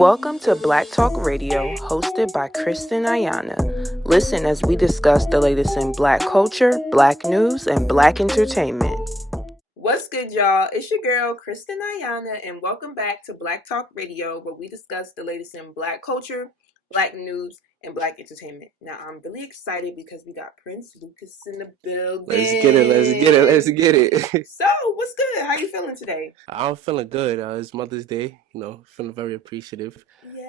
Welcome to Black Talk Radio, hosted by Kristen Ayana. Listen as we discuss the latest in Black culture, Black news, and Black entertainment. What's good, y'all? It's your girl, Kristen Ayana, and welcome back to Black Talk Radio, where we discuss the latest in Black culture, Black news, and Black entertainment. Now, I'm really excited because we got Prince Lucas in the building. Let's get it. So, what's good? How you feeling today? I'm feeling good. It's Mother's Day, feeling very appreciative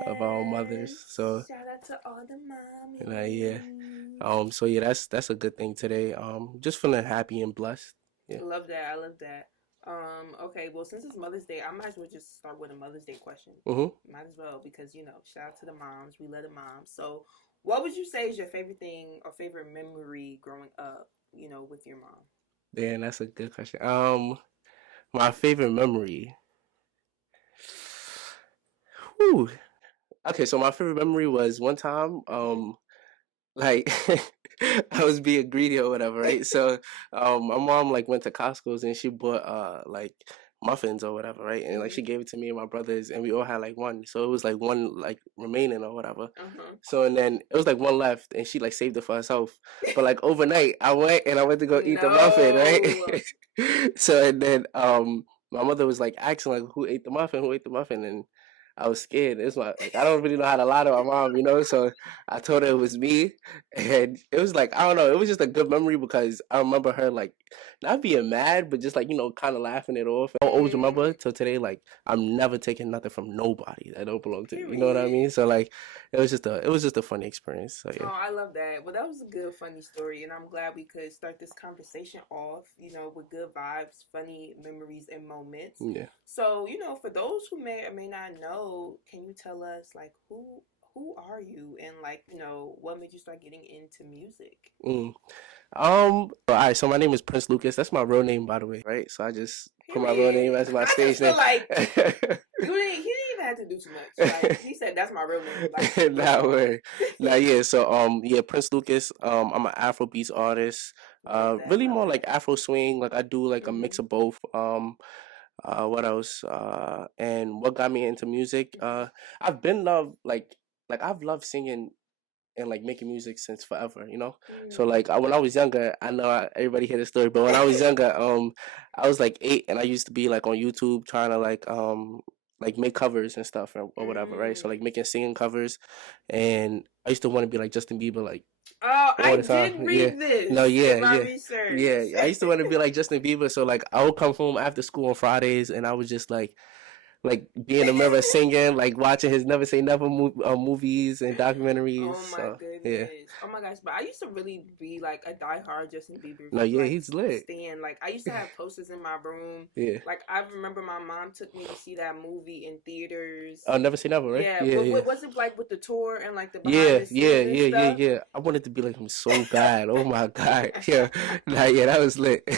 of our mothers. So shout out to all the moms. Yeah. That's a good thing today. Just feeling happy and blessed. Yeah. I love that. Okay, well, since it's Mother's Day, I might as well just start with a Mother's Day question. Might as well, because, shout out to the moms. We love the moms. So, what would you say is your favorite thing or favorite memory growing up, with your mom? Damn, that's a good question. My favorite memory. Whew. Okay, so my favorite memory was one time, like I was being greedy or whatever, right? So my mom went to Costco's and she bought like muffins or whatever, right? And she gave it to me and my brothers and we all had one. So it was one remaining or whatever. So and then it was one left and she saved it for herself. But overnight I went to go eat the muffin, right? So and then my mother was asking who ate the muffin, and I was scared. It's I don't really know how to lie to my mom, so I told her it was me, and it was I don't know, it was just a good memory because I remember her not being mad, but just kind of laughing it off. I always remember till today, I'm never taking nothing from nobody that don't belong to me. You know what I mean? So it was just a funny experience. So yeah. Oh, I love that. Well, that was a good, funny story, and I'm glad we could start this conversation off, with good vibes, funny memories, and moments. Yeah. So, for those who may or may not know, can you tell us who are you and what made you start getting into music? All right, so my name is Prince Lucas. That's my real name, by the way, right? So I just put my real name as my stage name. He didn't even have to do too much. He said that's my real name. Nah, way. Nah, yeah. So yeah, Prince Lucas. I'm an Afrobeats artist. Really more Afro swing. I do a mix of both. What else? And what got me into music? I've been I've loved singing and making music since forever. So when I was younger, I know everybody hear the story, but when I was younger, I was 8 and I used to be on YouTube trying to make covers and stuff or whatever, right? So making singing covers, and I used to want to be like Justin Bieber, oh, I did read this. No, yeah, in my research. Yeah. I used to want to be like Justin Bieber, so I would come home after school on Fridays, and I would just be in the mirror singing, watching his Never Say Never movies and documentaries. Oh my goodness. Yeah. Oh my gosh. But I used to really be a diehard Justin Bieber. No, yeah, he's lit. Stan. I used to have posters in my room. Yeah. I remember my mom took me to see that movie in theaters. Oh, Never Say Never, right? Yeah. But was it with the tour and the behind the scenes yeah. I wanted to be like him so bad. Oh my god. Yeah. Nah, yeah, that was lit.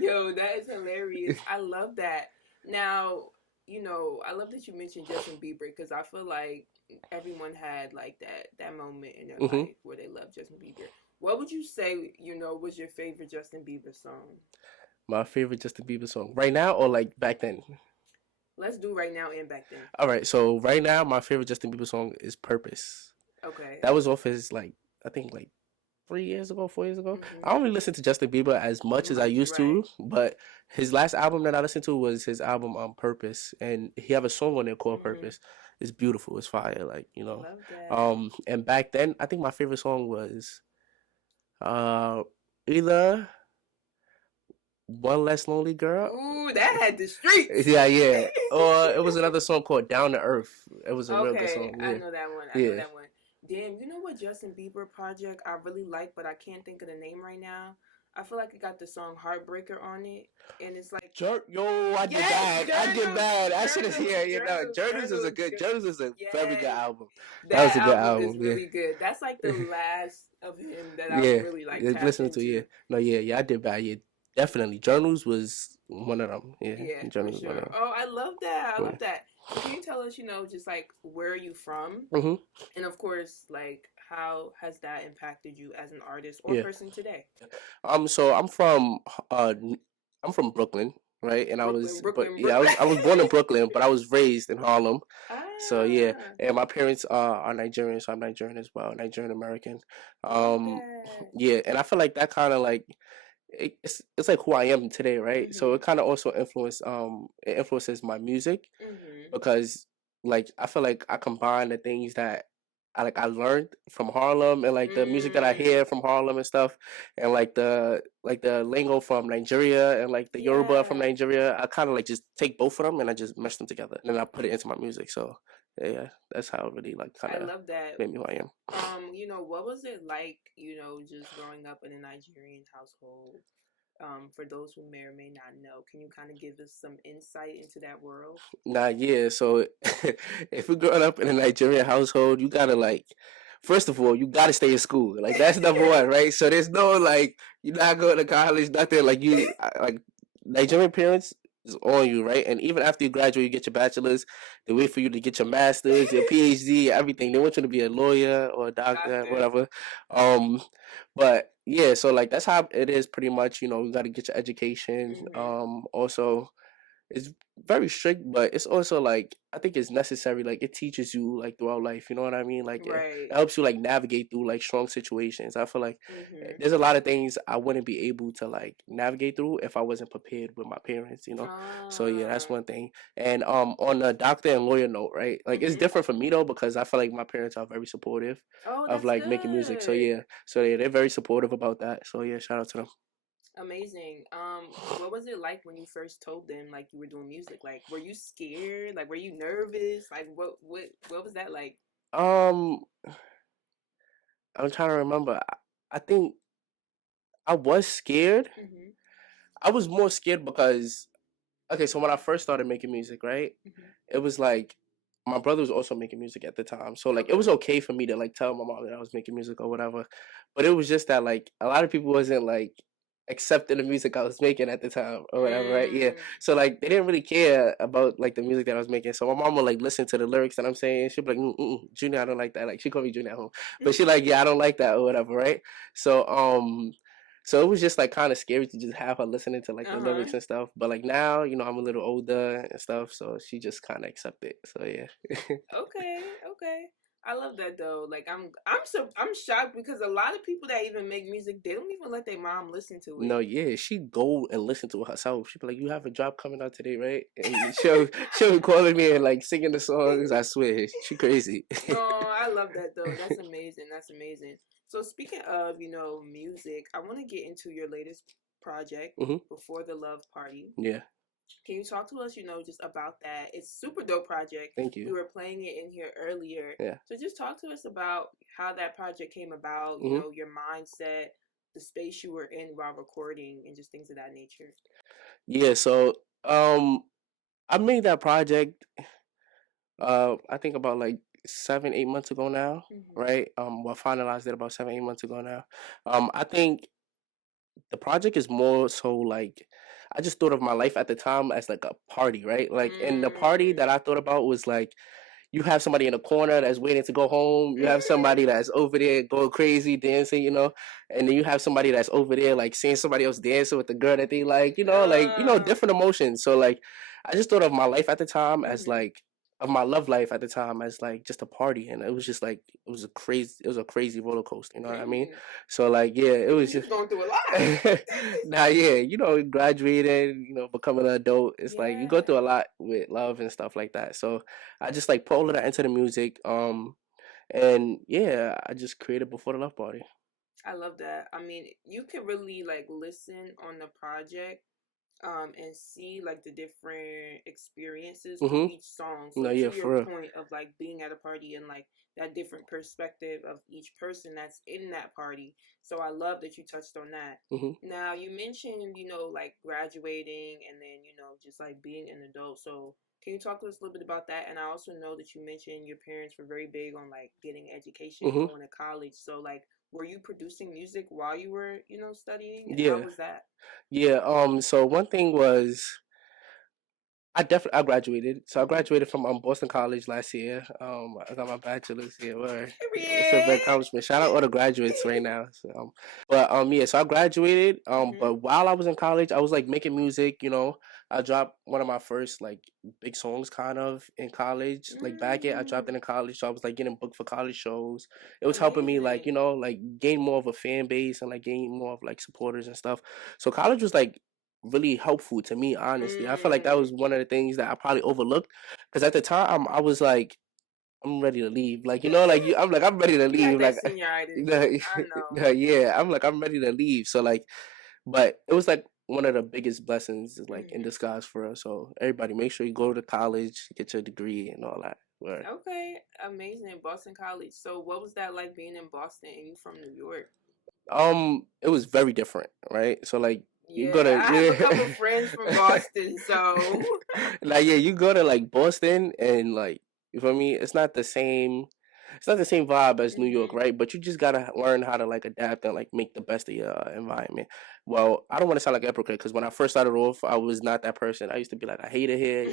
Yo, that is hilarious. I love that. Now, I love that you mentioned Justin Bieber because I feel like everyone had that moment in their life where they loved Justin Bieber. What would you say, was your favorite Justin Bieber song? My favorite Justin Bieber song right now or back then? Let's do right now and back then. All right, so right now my favorite Justin Bieber song is Purpose. Okay. That was off his I think 4 years ago. I don't really listen to Justin Bieber as much as I used to, but his last album that I listened to was his album Purpose, and he have a song on there called Purpose. It's beautiful, it's fire, Love that. And back then I think my favorite song was either One Less Lonely Girl. Ooh, that had the streets. Yeah. Or it was another song called Down to Earth. It was a real good song. Yeah. I know that one. I know that one. Damn, you know what Justin Bieber project I really like, but I can't think of the name right now? I feel like it got the song Heartbreaker on it, and it's yo, I did bad. I should have, Journals is a very good album. That was a good album. Is really good. That's the last of him that I really listening to. Yeah, no, yeah, I did bad. Yeah, definitely. Journals was one of them. Yeah, Journals for sure. Was one of them. Oh, I love that. I love that. Can you tell us, just where are you from? And of course, how has that impacted you as an artist or person today? So I'm from Brooklyn, right? And Brooklyn. I was born in Brooklyn, but I was raised in Harlem. So yeah, Ah, and my parents are Nigerian, so I'm Nigerian as well, Nigerian American. love Um, that. yeah, and I feel like that kind of like it's like who I am today, right? So Mhm. it kind of also it influences my music Mhm. because like I feel like I combine the things that I learned from Harlem and like the music that I Mm. hear from Harlem and stuff and like the lingo from Nigeria and like the Yoruba from Yeah. Nigeria. I kind of like just take both of them and I just mesh them together and then I put it into my music. So yeah, that's how it really like kind I of love that. made me who I am. What was it like, just growing up in a Nigerian household? For those who may or may not know, can you kind of give us some insight into that world? Nah, yeah. So if you're growing up in a Nigerian household, you gotta like, first of all, you gotta stay in school. Like that's number one, right? So there's no like, you're not going to college, nothing. Like Nigerian parents is on you, right? And even after you graduate, you get your bachelor's, they wait for you to get your master's, your PhD, everything. They want you to be a lawyer or a doctor, Doctor. whatever. Um, but yeah, so like that's how it is pretty much. You know, you got to get your education. Mm-hmm. Also it's very strict, but it's also like I think it's necessary. Like it teaches you like throughout life. You know what I mean? Like Right. it helps you like navigate through like strong situations. I feel like Mm-hmm. there's a lot of things I wouldn't be able to like navigate through if I wasn't prepared with my parents. You know, so yeah, that's Ah. one thing. And on the doctor and lawyer note, right? Like it's Mm-hmm. different for me though because I feel like my parents are very supportive Oh, of that's like making music. good. So yeah, they're very supportive about that. So yeah, shout out to them. Amazing. What was it like when you first told them like you were doing music? Like, were you scared? Like, were you nervous? Like, what was that like? Um, I'm trying to remember. I think I was scared. Mm-hmm. I was more scared because okay, so when I first started making music, right, Mm-hmm. it was like my brother was also making music at the time, so like it was Okay. okay for me to like tell my mom that I was making music or whatever, but it was just that like a lot of people wasn't like accepting the music I was making at the time or whatever, right? Yeah, Mm. so like they didn't really care about like the music that I was making. So my mom would like listen to the lyrics that I'm saying. She'd be like, Junior, I don't like that. Like she called me Junior at home, but she like, yeah, I don't like that or whatever, right? So so it was just like kind of scary to just have her listening to like the Uh-huh. lyrics and stuff. But like now, you know, I'm a little older and stuff, so she just kind of accepted. So yeah. Okay, okay. I love that though. Like I'm shocked because a lot of people that even make music, they don't even let their mom listen to No, it. yeah, she go and listen to it herself. She be like, "You have a job coming out today, right?" And she'll be calling me and like singing the songs. I swear, she crazy. Oh, I love that though. That's amazing. That's amazing. So speaking of, music, I want to get into your latest project, Hmm. Before the Love Party. Yeah, Can you talk to us, just about that? It's super dope project. thank We you. were playing it in here earlier. Yeah. So just talk to us about how that project came about, Hmm. your mindset, the space you were in while recording and just things of that nature. Yeah. So I made that project. I think about like 7, 8 months ago now. Mhm. Right. Well, finalized it about 7, 8 months ago now. I think the project is more so like I just thought of my life at the time as like a party, right? Like, and the party Mm. that I thought about was like you have somebody in a corner that's waiting to go home. You have somebody that's over there going crazy dancing, you know, and then you have somebody that's over there like seeing somebody else dancing with the girl that they like, uh, different emotions. So like, I just thought of my life at the time as mhm. like of my love life at the time as like just a party, and it was just like it was a crazy roller coaster. You know what I mean? Mm. So like, yeah, it was You was just. going through a lot. Now, yeah, graduating, becoming an adult, it's like you go Yeah. through a lot with love and stuff like that. So I just like put all of that into the music. And yeah, I just created Before the Love Party. I love that. I mean, you can really like listen on the project and see like the different experiences through Mm-hmm. each song. No, So yeah, to your for real. point of like being at a party and like that different perspective of each person that's in that party. So I love that you touched on that. Mm-hmm. Now you mentioned, like graduating and then, just like being an adult. So can you talk to us a little bit about that? And I also know that you mentioned your parents were very big on like getting education, Mm-hmm. going to college. So like were you producing music while you were, studying? And how Yeah, was that? yeah. So one thing was I graduated. So I Mm-hmm. graduated from Boston College last year. I got my bachelor's here. Where it's a big Period. accomplishment. Shout out all the graduates right now. So, yeah. So I graduated. Mm-hmm. But while I was in college, I was like making music. I dropped one of my first like big songs kind of in college. Like back it, I dropped it Mm, in college. So I was like getting booked for college shows. It was helping me like amazing. like gain more of a fan base and like gain more of like supporters and stuff. So college was like really helpful to me, honestly. I feel like that Mm, was one of the things that I probably overlooked because at the time I was like, I'm ready to leave. Like, like I'm like, I'm ready to you got leave. that Like, senioritis. you know, I know. yeah, I'm like, I'm ready to leave. So, like, but it was like one of the biggest blessings, like in Mm-hmm. disguise for us. So, everybody, make sure you go to college, get your degree, and all that. Where Okay, amazing. Boston College. So, what was that like being in Boston and you from New York? it was very different, right? So, like, you go Yeah, to I have a couple friends from Boston, so. like yeah, you go to like Boston and like you feel me, it's not the same vibe as New York, Mm-hmm. right? But you just gotta learn how to like adapt and like make the best of your environment. Well, I don't want to sound like a hypocrite because when I first started off, I was not that person. I used to be like, I hate it here,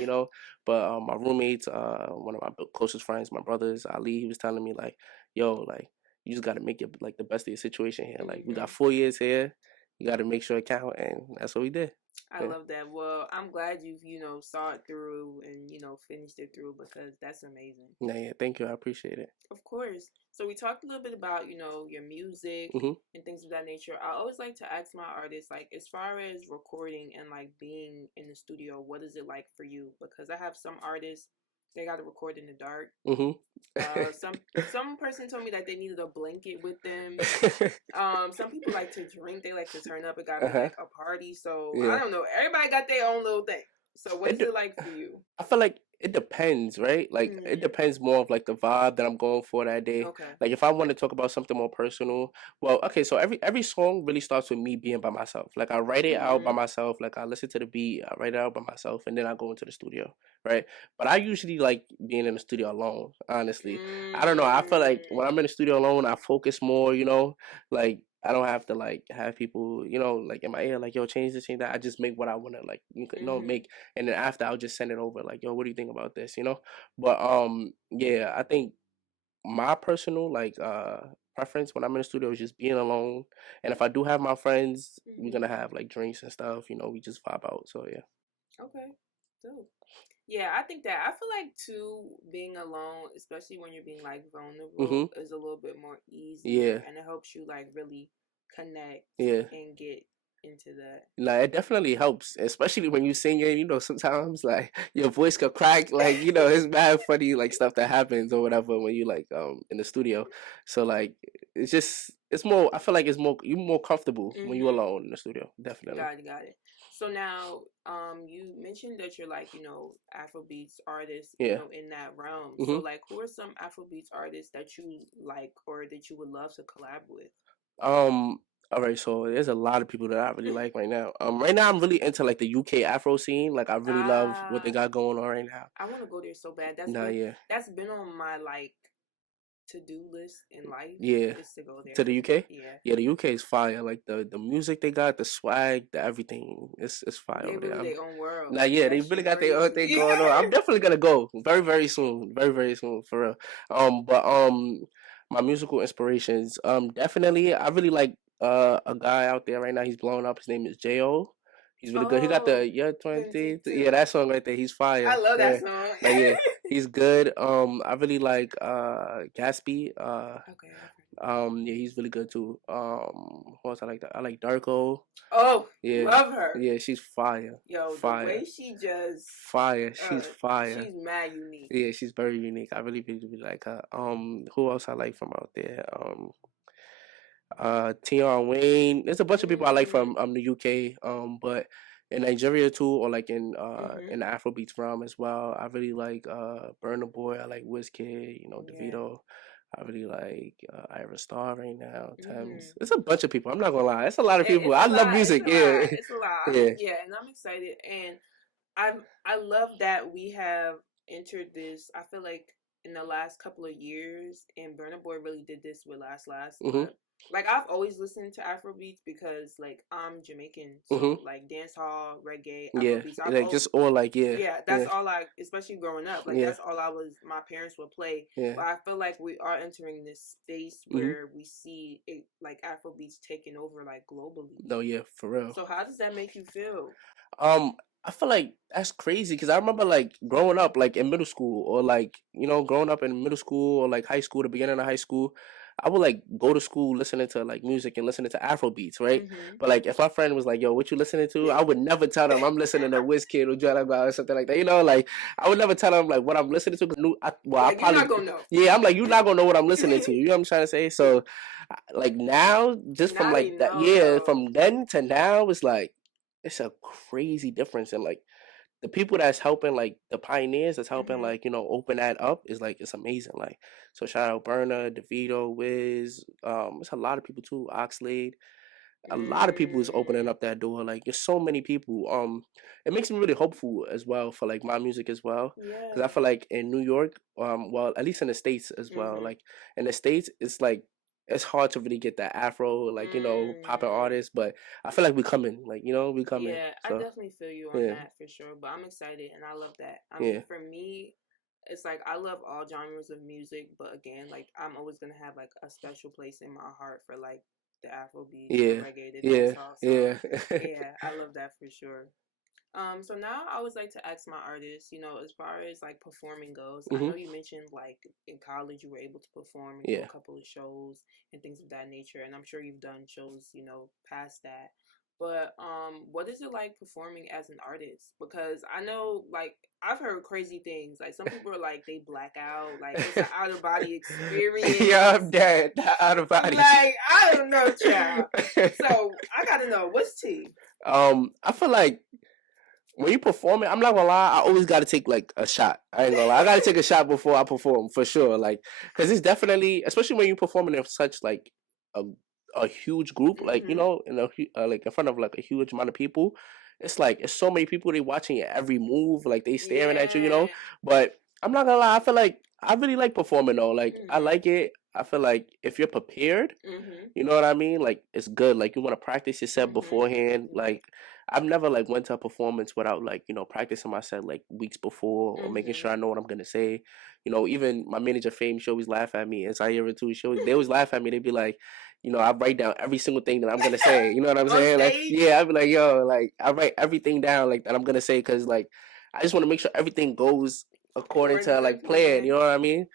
But my roommates, one of my closest friends, my brothers, Ali, he was telling me like, yo, like you just gotta make it like the best of your situation here. Like we got Mm-hmm. 4 years here, you gotta make sure it count, and that's what we did. I Yeah. love that. Well, I'm glad you've saw it through and finished it through because that's amazing. Yeah, yeah, thank you. I appreciate it. Of course. So we talked a little bit about your music Hmm. and things of that nature. I always like to ask my artists, like, as far as recording and like being in the studio, what is it like for you? Because I have some artists, they got to record in the dark. Hmm. Some person told me that they needed a blanket with them. Some people like to drink. They like to turn up. It gotta be Uh-huh. like a party. So I Yeah. don't know. Everybody got their own little thing. So what It is de- it like for you? I feel like it depends, right? Like it Mm, depends more of like the vibe that I'm going for that day. okay. Like if I want to talk about something more personal, well, okay, so every song really starts with me being by myself. Like I write it out by Mm-hmm. myself, like I listen to the beat, I write it out by myself, and then I go into the studio, right? But I usually like being in the studio alone, honestly. I don't know. I feel like when Mm, I'm in the studio alone, I focus more. Like I don't have to like have people like in my ear, like yo, change this, change that. I just make what I wanna like, mm-hmm. make, and then after I'll just send it over, like yo, what do you think about this? But yeah, I think my personal like preference when I'm in the studio is just being alone, and if I do have my friends, we're Mm-hmm. gonna have like drinks and stuff. We just vibe out. So yeah. Okay. Dope. Yeah, I think that I feel like too being alone, especially when you're being like vulnerable, Mhm. is a little bit more easier Yeah. and it helps you like really connect Yeah. and get into that. Like it definitely helps, especially when you sing it. Sometimes like your voice could crack. Like it's bad funny like stuff that happens or whatever when you like in the studio. So like it's more. I feel like it's more you're more comfortable when you're Mm-hmm. alone in the studio. Definitely. Got it, got it. So now, you mentioned that you're like Afrobeats artists Yeah. in that realm. So Hmm. like, who are some Afrobeats artists that you like or that you would love to collab with? Um. All right. So there's a lot of people that I really like right now. Right now I'm really into like the UK Afro scene. Like I really love what they Ah, got going on right now. I want to go there so bad. Nah. Yeah. That's been on my like to do list in life Yeah. is to go To there. the UK? Yeah, Yeah, the UK is fire. Like the music they got, the swag, the everything. It's fire they over there. really their own world. Now, yeah, they That's really got their own thing crazy. going on. I'm definitely gonna go very, very soon. Very, very soon for real. But my musical inspirations. Definitely, I really like a guy out there right now. He's blowing up. His name is Jo. He's really good. He got the Oh, Year 20. Yeah, 22. that song right there. He's I fire. love that Yeah. song. Like yeah, he's good. I really like Gatsby. Okay, I've heard of him. Yeah, he's really good too. Who else I like that? I like Darko. Oh, Yeah, love her. yeah, she's fire, Yo, the fire, way she just fire. She's fire. she's mad unique. Yeah, she's very unique. I really, really, really like her. Who else I like from out there? Tion Wayne. There's a bunch of people I like Mm, from the UK. But in Nigeria too, or like in mm-hmm. the Afrobeats realm as well. I really like Burna Boy. I like Wizkid. Yeah. Davido. I really like Ira Star right now. Thames. Mm. It's a bunch of people. I'm not gonna lie. It's a lot of people. It's I a love lot. It's music. a Yeah, lot. It's a lot. yeah. Yeah, and I'm excited. And I love that we have entered this. I feel like in the last couple of years, and Burna Boy really did this with Last Last, Mm-hmm. but like I've always listened to Afrobeats because like I'm Jamaican, Mm-hmm. so like dance hall, reggae, Yeah, Afrobeats. like just all like Yeah, that's all I, especially growing up, like yeah, that's all I was. My parents would play, yeah. but I feel like we are entering this space Mm-hmm. where we see it, like Afrobeats taking over like globally. No, yeah, for real. So how does that make you feel? Um, I feel like that's crazy because I remember like growing up, like in middle school, or like growing up in middle school or like high school, the beginning of high school. I would like go to school listening to like music and listening to Afrobeats, right? Mm-hmm. But like if my friend was like, "Yo, what you listening to?" I would never tell them I'm listening to Wizkid or Jalaga or something like that. Like I would never tell them like what I'm listening to because I Like you're probably not gonna know. yeah, I'm like you're not gonna know what I'm listening to. You know what I'm trying to say? So like now, just from Now they like that, know yeah, though. from then to now, it's like it's a crazy difference, and like the people that's helping, like the pioneers that's helping, Mm-hmm. like open that up is like it's amazing. Like so, shout out Burner, DeVito, Wiz. It's a lot of people too. Oxlade, a lot of people is opening Mm. up that door. Like there's so many people. It makes me really hopeful as well for like my music as well. Because Yeah. I feel like in New York, well, at least in the States as well. Mm-hmm. Like in the States, it's like it's hard to really get that Afro, like popping Mm. artists. But I feel like we coming. Like we coming. Yeah, I So definitely feel you on yeah, that for sure. But I'm excited and I love that. I yeah, mean, for me, it's like I love all genres of music, but again, like I'm always gonna have like a special place in my heart for like the Afro beats, the yeah, reggae, the yeah, dancehall. So yeah. yeah, I love that for sure. So now I always like to ask my artists, as far as like performing goes, I Hmm. know you mentioned like in college you were able to perform and do Yeah. a couple of shows and things of that nature, and I'm sure you've done shows, past that. But what is it like performing as an artist? Because I know like I've heard crazy things. Like some people are like they black out, like it's an out of body Yeah, experience. I'm dead. Out of body. Like I don't know, child. So I gotta know what's tea. I feel like when you perform it, I'm not gonna lie, I always gotta take like a shot. I ain't gonna lie, I gotta take a shot before I perform for sure. Like, cause it's definitely, especially when you're performing in such like a a huge group, like Mm-hmm. like in front of like a huge amount of people. It's like it's so many people they watching your every move, like they staring at you, Yeah. But I'm not gonna lie, I feel like I really like performing though. Like I Mm-hmm. like it. I feel like if you're prepared, Mm-hmm. you know what I mean? Like it's good. Like you want to practice your set Mm-hmm. beforehand. Yeah. Like I've never like went to a performance without like practicing my set like weeks before or making Mm-hmm. sure I know what I'm gonna say. Even my manager Fame, she always laugh at me, and Zaira too. They always laugh at me. They be like, I write down every single thing that I'm gonna say. You know what I'm On saying? Like stage? yeah, I'd be like yo, like I write everything down like that I'm gonna say because like I just want to make sure everything goes according to Regular like plan. plan. You know what I mean?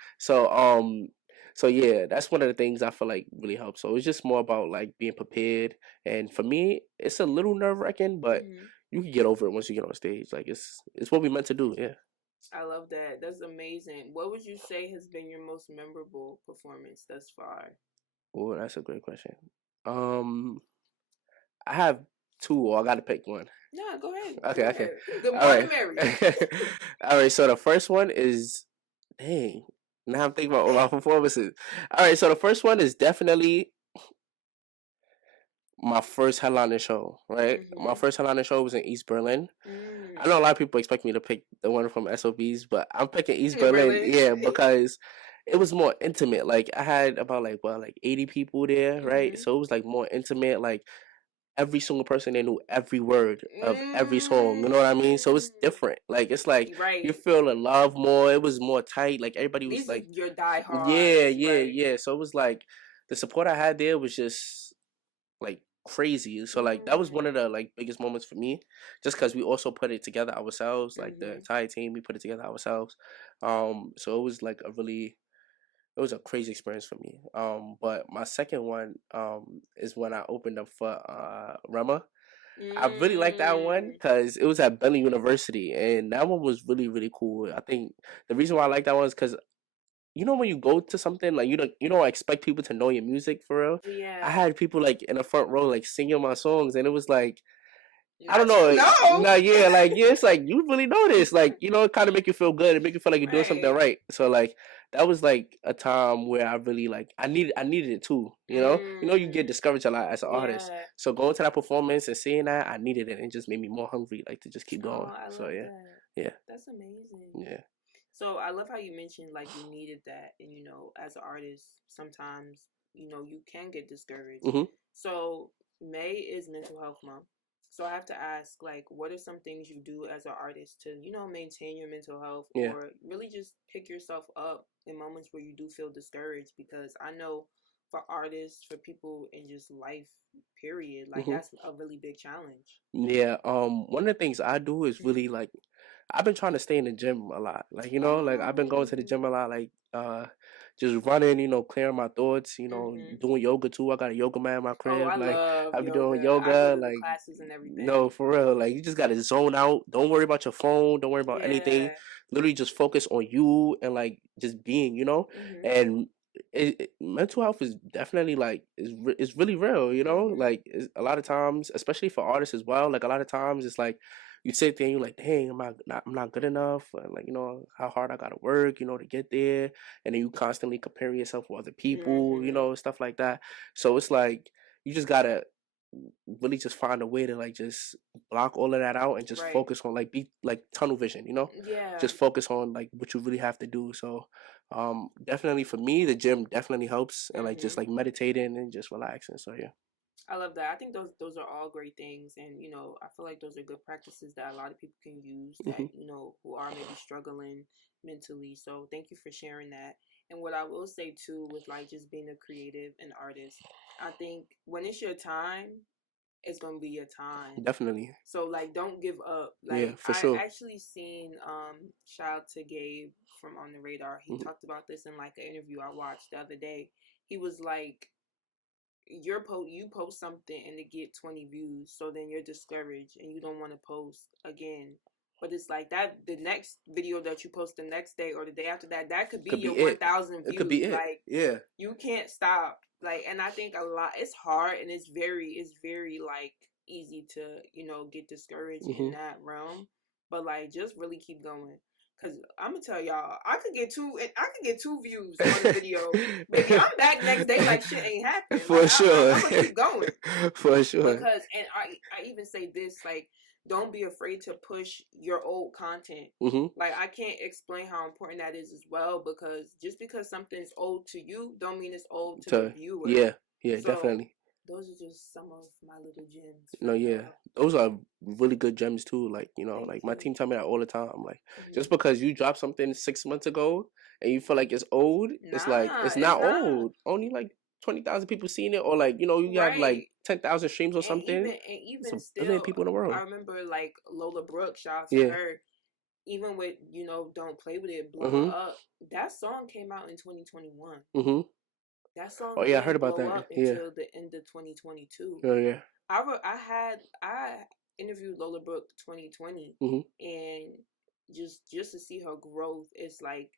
So yeah, that's one of the things I feel like really helps. So it's just more about like being prepared. And for me, it's a little nerve wracking, but Mm-hmm. you can get over it once you get on stage. Like it's what we meant to do. Yeah. I love that. That's amazing. What would you say has been your most memorable performance thus far? Oh, that's a great question. Um, I have two, or I got to pick one. Yeah, go ahead. Go Okay, okay. ahead. The All more the right. merrier. All right. So the first one is, dang. Now I'm thinking about all my performances. All right. So the first one is definitely my first headliner show, right? My Mm-hmm. first headliner show was in East Berlin. I Mm. know a lot of people expect me to pick the one from SOBs, but I'm picking East Berlin, Really? yeah, because it was more intimate. Like I had about like 80 people there, right? Mm-hmm. So it was like more intimate. Like every single person they knew every word of every song. You know what I mean? So it's Mm. different. Like it's like you Right. feel the love more. It was more tight. Like everybody was These are like, your yeah, diehards, yeah, right? yeah. So it was like the support I had there was just like crazy. So like that was one Mm. of the like biggest moments for me, just because we also put it together ourselves. Like the Mm-hmm. entire team, we put it together ourselves. So it was like it was a crazy experience for me. But my second one is when I opened up for Rema. I really like that one Mm. because it was at Bentley University, and that one was really really cool. I think the reason why I like that one is because when you go to something like you don't expect people to know your music for real. I Yeah. had people like in the front row like singing my songs, and it was like I don't Not know, you know. no, yeah, like yeah, it's like you really know this, like it kind of make you feel good, it make you feel like you're doing something Right. right. So like that was like a time where I really like I needed it too. You get Mm. discouraged a lot as an artist, Yeah. so going to that performance and seeing that I needed it, and it just made me more hungry, like to just keep going. Oh, I So love yeah, that. yeah, That's amazing. yeah. So I love how you mentioned like you needed that, and as an artist, sometimes you can get discouraged. Hmm. So May is Mental Health Month. So I have to ask, like, what are some things you do as an artist to maintain your mental health, Yeah. or really just pick yourself up in moments where you do feel discouraged? Because I know for artists, for people in just life, period, like Hmm. that's a really big challenge. Yeah. One of the things I do is really Mhm. like I've been trying to stay in the gym a lot. Like, like I've been going to the Oh. gym a lot, like just running, clearing my thoughts, Mhm. doing yoga too. I got a yoga mat in my Oh, crib. I Like love I've been doing yoga. I go yoga, to the like classes and no, everything. for real. Like you just gotta zone out. Don't worry about your phone, don't worry about anything. Yeah. Literally just focus on you and like just being. Mhm. And mental health is definitely like is really real. Mhm. Like a lot of times, especially for artists as well, like a lot of times it's like you sit there and you're like, dang, I'm not good enough, and like how hard I gotta work, to get there, and then you constantly comparing yourself with other people, Mhm. stuff like that. So it's like you just gotta really just find a way to like just block all of that out and just Right. focus on like be like tunnel vision. Yeah. Just focus on like what you really have to do. So definitely for me the gym definitely helps, and like just Mhm. like meditating and just relaxing. So yeah. I love that. I think those are all great things, and I feel like those are good practices that a lot of people can use that Hmm. who are maybe struggling mentally. So thank you for sharing that. And what I will say too, with like just being a creative and artist, I think when it's your time, it's gonna be your time. Definitely. So like don't give up. Yeah, Like for I sure. actually seen shout out to Gabe from On the Radar. He Hmm. talked about this in like an interview I watched the other day. He was like, you post something and it get 20 views, so then you're discouraged and you don't want to post again. But it's like that the next video that you post the next day or the day after that, that could be Could be your it. 1,000 It could be views. it. Like Yeah. you can't stop. Like, and I think a lot, it's hard and it's very like easy to get discouraged in Hmm. that realm, but like just really keep going. Cause I'm gonna tell y'all, I could get two views on a video, baby. I'm back next day like shit ain't happened. Like For sure. I'm gonna keep going. For sure. Because, and I even say this, like, don't be afraid to push your old content. Hmm. Like, I can't explain how important that is as well, because just because something's old to you don't mean it's old to the So viewer. yeah, yeah, So definitely. those are just some of my little gems No, for yeah, y'all. those are really good gems too. Like Thank like my you. team tell me that all the time. Like just Hmm. because you dropped something 6 months ago and you feel like it's old, it's like Nah, it's it's not not. old. Only like 20,000 people seen it, or like you have like Right. 10,000 streams or and something. even and It's even a billion still, people in the I world. remember like Lola Brooke, shout out to Yeah. her. Even with Don't Play With It blowing Mhm. up, that song came out in 2021. Mhm. That song Oh yeah, I heard didn't about blow that. up Yeah. until the end of 2022. Oh yeah. I interviewed Lola Brooke 2020, Mhm. and just to see her growth, it's like,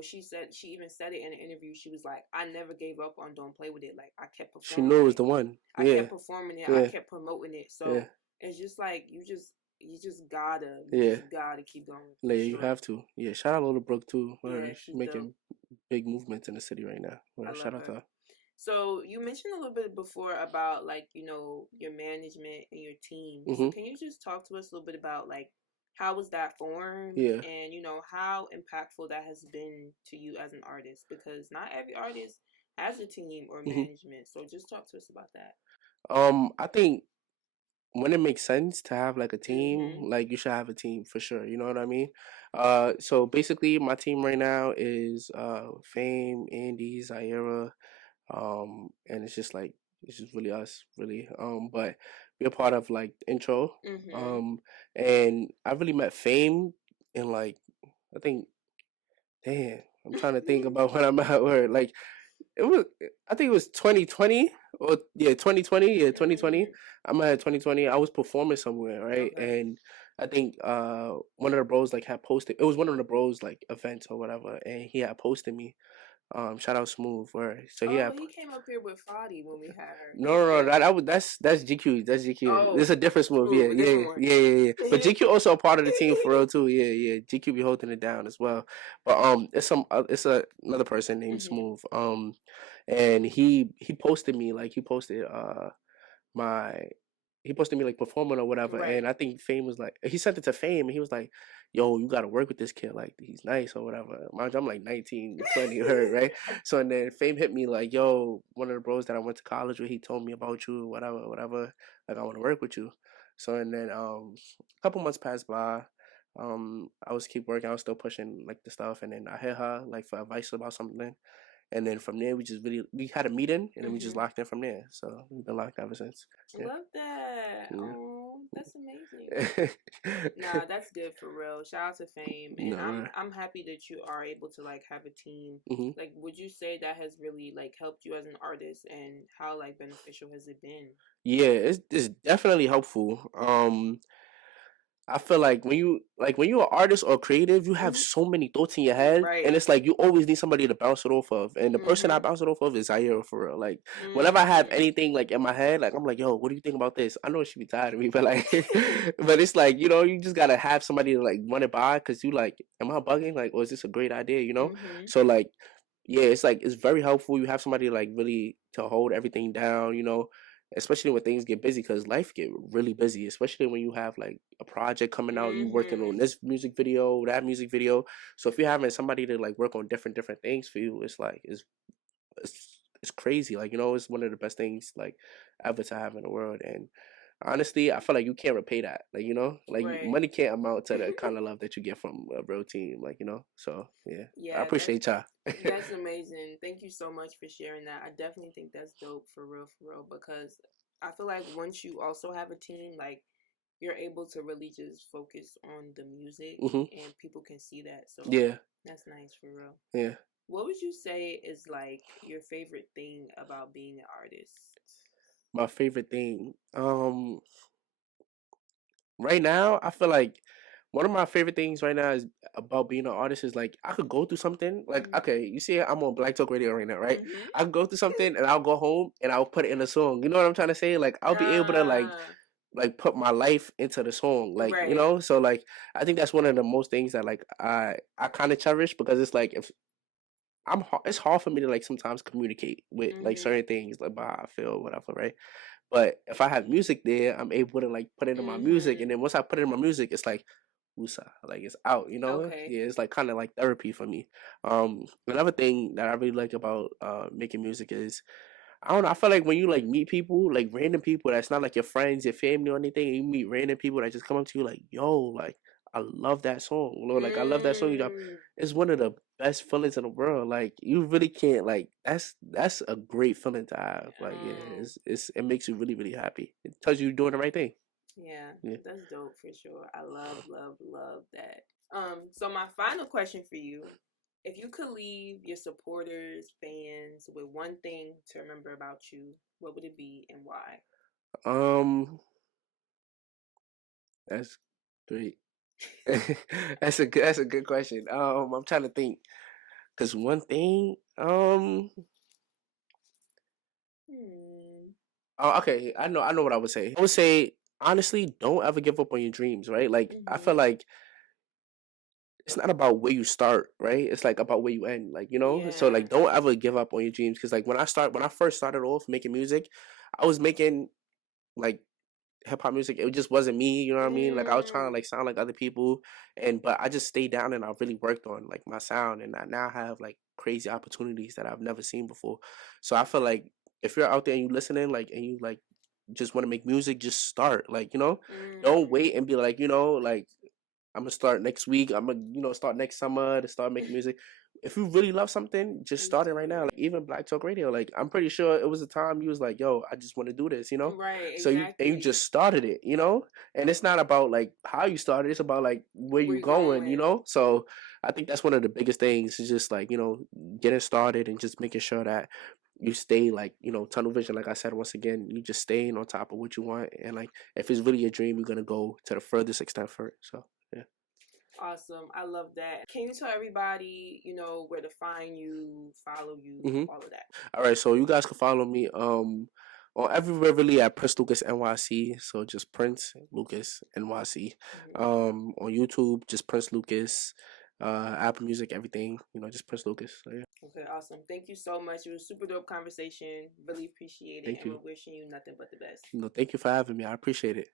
she even said it in an interview. She was like, I never gave up on Don't Play With It. Like I kept She knew it performing was it. the one. I Yeah. kept performing it. I Yeah. kept promoting it. Yeah. So it's just like you Yeah. just gotta keep going for Yeah, you sure. have to. Yeah, shout out Lola Brooke too. Yeah, She's she's dope. making big movements in the city right now. I love Shout out to her. her. So you mentioned a little bit before about like, your management and your team. So Mhm. can you just talk to us a little bit about like how was that formed, Yeah. and how impactful that has been to you as an artist, because not every artist has a team or Mhm. management. So just talk to us about that. I think when it makes sense to have like a team, Mhm. like you should have a team for sure. You know what I mean? So basically, my team right now is Fame, Andy, Zaira, and it's just like it's just really us, really. But we're part of like the intro, Mhm. um, and I really met Fame in like I think, damn, I'm trying to think about when I met her. Like it was, I think it was 2020 or yeah, 2020. Yeah, 2020. Mhm. I'm at 2020. I was performing somewhere, right? Okay. And I think one of the bros like had posted. It was one of the bros like events or whatever, and he had posted me. Shout out Smooth, where so he Oh, had. he came up here with Fadi when we had her. No, no, no. Yeah. That's GQ. That's GQ. This is Oh, a different Smooth. Yeah, Smooth, a yeah, different one. yeah, yeah, yeah. But GQ also a part of the team for real too. Yeah, yeah. GQ be holding it down as well. But another person named Mhm. Smooth. And he posted me like my he posted me like performing or whatever, and Right. I think Fame was like he sent it to Fame, and he was like, yo, you gotta work with this kid, like he's nice or whatever. Mind you, I'm like 19, 20, her, right? So and then Fame hit me like, yo, one of the bros that I went to college with, he told me about you, whatever, whatever. Like I want to work with you. So and then a couple months passed by. I was keep working. I was still pushing like the stuff, and then I hit her like for advice about something, and then from there we had a meeting, and then we just Mm-hmm. locked in from there. So we've been locked ever since. Yeah. Love that. Yeah. Oh, that's amazing. Nah, that's good for real. Shout out to Fame, and No, right. I'm happy that you are able to like have a team. Hmm. Like, would you say that has really like helped you as an artist, and how like beneficial has it been? Yeah, it's definitely helpful. I feel like when you're an artist or creative, you have Mm-hmm. so many thoughts in your head, and Right. it's like you always need somebody to bounce it off of. And the person I Mm-hmm. bounce it off of is Zaire for real. Like whenever I have Mm. anything like in my head, like I'm like, yo, what do you think about this? I know she be tired of me, but like, but it's like you just gotta have somebody to like run it by because you like, am I bugging? Like, or is this a great idea? Mm-hmm. So like, yeah, it's like it's very helpful. You have somebody like really to hold everything down. Especially when things get busy because life get really busy, especially when you have like a project coming out, you working on Mm-hmm. this music video, that music video. So if you're having somebody to like work on different things for you, it's like it's crazy. Like it's one of the best things like ever to have in the world. And honestly, I feel like you can't repay that. Like like Right. money can't amount to the kind of love that you get from a real team. Like so yeah, I Yeah, appreciate y'all. that's amazing. Thank you so much for sharing that. I definitely think that's dope for real, because I feel like once you also have a team, like you're able to really just focus on the music Hmm. and people can see that. So Yeah, that's nice for real. yeah. What would you say is like your favorite thing about being an artist? My favorite thing. Right now, I feel like one of my favorite things right now is about being an artist is like I could go through something. Like, Mhm. okay, you see, I'm on Black Talk Radio right now, right? Mhm. I could go through something and I'll go home and I'll put it in a song. You know what I'm trying to say? Like, I'll be able to Ah, put my life into the song, like right. So like, I think that's one of the most things that like I kind of cherish because it's like if it's hard for me to like sometimes communicate with like Mhm. certain things like about how I feel, whatever, right? But if I have music there, I'm able to like put it in my music, and Mhm. then once I put it in my music, it's like woosah, like it's out, Okay. Yeah, it's like kind of like therapy for me. Another thing that I really like about making music is I don't know. I feel like when you like meet people, like random people that's not like your friends, your family, or anything, and you meet random people that just come up to you like, "Yo, like I love that song," like I love that song you drop. Mm. It's one of the best feelings in the world. Like you really can't like that's a great feeling to have. Like yeah, Um, it makes you really really happy. It tells you you're doing the right thing. yeah, Yeah. that's dope for sure. I love that. So my final question for you, if you could leave your supporters, fans with one thing to remember about you, what would it be and why? Um, that's great. That's a good question. I'm trying to think. Cause one thing, Hmm. oh, okay, I know what I would say. I would say honestly, don't ever give up on your dreams, right? Like I feel Mhm. like it's not about where you start, right? It's like about where you end, like So Yeah. like, don't ever give up on your dreams, because like when I first started off making music, I was making like hip hop music. It just wasn't me, you know what I mean? Like I was trying to Mm. like sound like other people, but I just stayed down and I really worked on like my sound, and I now have like crazy opportunities that I've never seen before. So I feel like if you're out there and you listening, like and you like just want to make music, just start. Like don't Mm. wait and be like like I'm gonna start next week. I'm gonna, start next summer to start making music. If you really love something, just Just start it do right now. it. Like even Black Talk Radio, like I'm pretty sure it was a time you was like, "Yo, I just want to do this." Right, So you exactly. just started it. And it's not about like how you started; it's about like where Where you you going. going? So I think that's one of the biggest things is just like getting started and just making sure that you stay like tunnel vision. Like I said, once again, you just staying on top of what you want, and like if it's really a dream, you're gonna go to the furthest extent for it. So yeah. Awesome. I love that. Can you tell everybody, where to find you, follow you, Mm-hmm. all of that? All right, so you guys can follow me on everywhere really at Prince Lucas NYC. So just Prince Lucas NYC. Hmm. On YouTube, just Prince Lucas. Apple Music, everything. Just Prince Lucas. So yeah. Okay, awesome. Thank you so much. It was a super dope conversation. Really appreciate it, Thank and we're you. wishing you nothing but the best. Thank you for having me. I appreciate it.